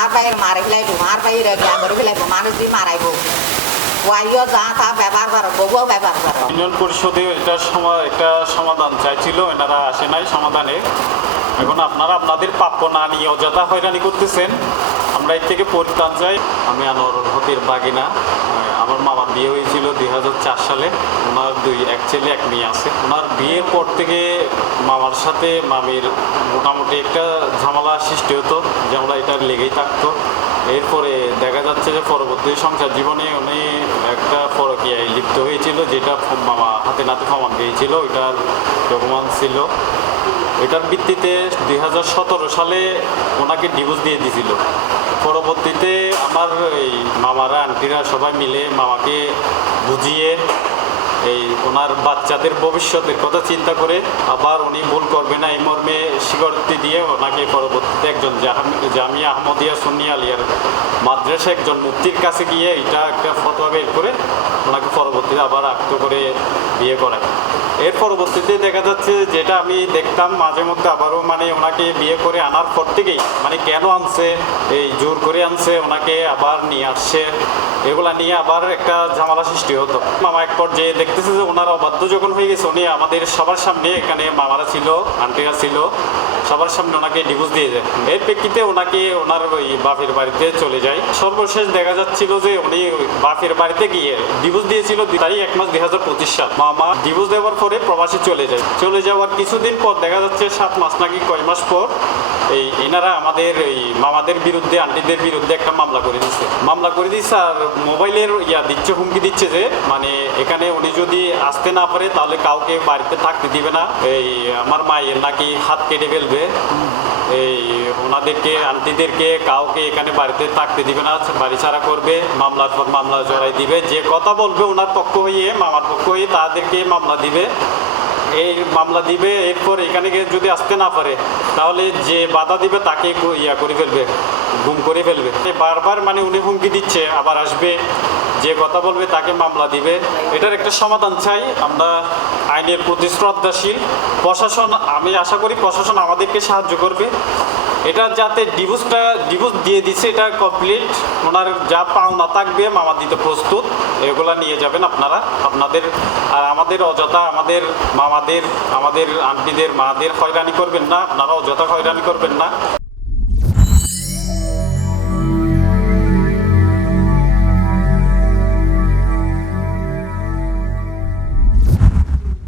আর বাইর মারি ফেলাইব আর বাইরে গিয়া করে ফেলাইব মানুষ দিয়ে মারাইব ওয়াইও যা তা ব্যবহার করো বউও ব্যবহার করো। ইউনিয়ন পরিষদে এটার সময় একটা সমাধান চাইছিল, এনারা আসে নাই সমাধানে। এখন আপনারা আপনাদের প্রাপ্য না নিয়ে অযথা হয়রানি করতেছেন, আমরা এর থেকে পরিত্রাণ চাই। আমি আনোয়ারুল হকের বাগিনা। আমার মামার বিয়ে হয়েছিল 2004 সালে। ওনার এক ছেলে এক মেয়ে আছে। ওনার বিয়ের পর থেকে মামার সাথে মামির মোটামুটি একটা ঝামেলা সৃষ্টি হতো, ঝামেলা এটা লেগেই থাকতো। এরপরে দেখা যাচ্ছে যে পরবর্তী সংসার জীবনে উনি একটা পরকীয়ায় লিপ্ত হয়েছিল, যেটা মামা হাতে নাতে প্রমাণ পেয়েছিল, ওইটার ডকুমেন্ট ছিল। এটার ভিত্তিতে 2017 সালে ওনাকে ডিভোর্স দিয়ে দিয়েছিল। পরবর্তীতে আমার এই মামারা আন্টিরা সবাই মিলে মামাকে বুঝিয়ে এই ওনার বাচ্চাদের ভবিষ্যতের কথা চিন্তা করে আবার উনি ভুল করবে না এই মর্মে স্বীকৃতি দিয়ে ওনাকে পরবর্তীতে একজন জামিয়া আহমদিয়া সুন্নি আলিয়ার মাদ্রাসা একজন মুফতির কাছে গিয়ে এটা একটা ফতোয়া বের করে ওনাকে পরবর্তীতে আবার আক্ত করে বিয়ে করায়। এর পরবর্তীতে দেখা যাচ্ছে যেটা আমি দেখতাম মাঝে মধ্যে আবারও মানে ওনাকে বিয়ে করে আনার পর থেকেই মানে কেন আনছে, এই জোর করে আনছে, ওনাকে আবার নিয়ে আসছে, এগুলা নিয়ে আবার একটা ঝামেলা সৃষ্টি হতো। মামা এক পর্যায়ে দেখতেছে যে ওনার অবাধ্য যখন হয়ে গেছে, উনি আমাদের সবার সামনে, এখানে মামারা ছিল, আন্টিরা ছিল, সবার সামনে ওনাকে ডিভোর্স দিয়ে যায়। এর প্রেক্ষিতে ওনাকে ওনার ওই বাপের বাড়িতে চলে যায়। সর্বশেষ দেখা যাচ্ছিল যে উনি বাপের বাড়িতে গিয়ে ডিভোর্স দিয়েছিল 2 তারিখ 1 মাস 2025 সাল। মামা ডিভোর্স দেওয়ার পরে প্রবাসী চলে যায়। চলে যাওয়ার কিছুদিন পর দেখা যাচ্ছে 7 মাস নাকি কয় মাস পর এনারা আমাদের এই মামাদের বিরুদ্ধে, আন্টিদের বিরুদ্ধে একটা মামলা করে দিচ্ছে। আর মোবাইলের দিচ্ছে, হুমকি দিচ্ছে যে মানে এখানে উনি যদি আসতে না পারে তাহলে কাউকে বাড়িতে থাকতে দিবে না, এই আমার মায়ের নাকি হাত কেটে ফেলবে, এই ওনাদেরকে আন্টিদেরকে কাউকে এখানে বাড়িতে থাকতে দিবে না, বাড়ি ছাড়া করবে, মামলার পর মামলা জড়াই দিবে, যে কথা বলবে ওনার পক্ষ হয়ে, মামার পক্ষ হয়ে তাদেরকে মামলা দিবে। এই মামলা দিবে, এরপর এখানে যদি আসতে না পারে তাহলে যে বাধা দিবে তাকে করে ফেলবে, গুম করে ফেলবে। বারবার মানে উনি হুমকি দিচ্ছে, আবার আসবে, যে কথা বলবে তাকে মামলা দিবে। এটার একটা সমাধান চাই। আমরা আইনের প্রতি শ্রদ্ধাশীল। প্রশাসন, আমি আশা করি প্রশাসন আমাদেরকে সাহায্য করবে। এটা যাতে ডিভোর্স দিয়ে দিচ্ছে, এটা কমপ্লিট, ওনার যা পাওনা থাকবে মামা দিতে প্রস্তুত, এগুলা নিয়ে যাবেন আপনারা আপনাদের। আর আমাদের অযথা আমাদের মামাদের, আমাদের আন্টিদের, মাদের হয়রানি করবেন না, আপনারা অযথা হয়রানি করবেন না।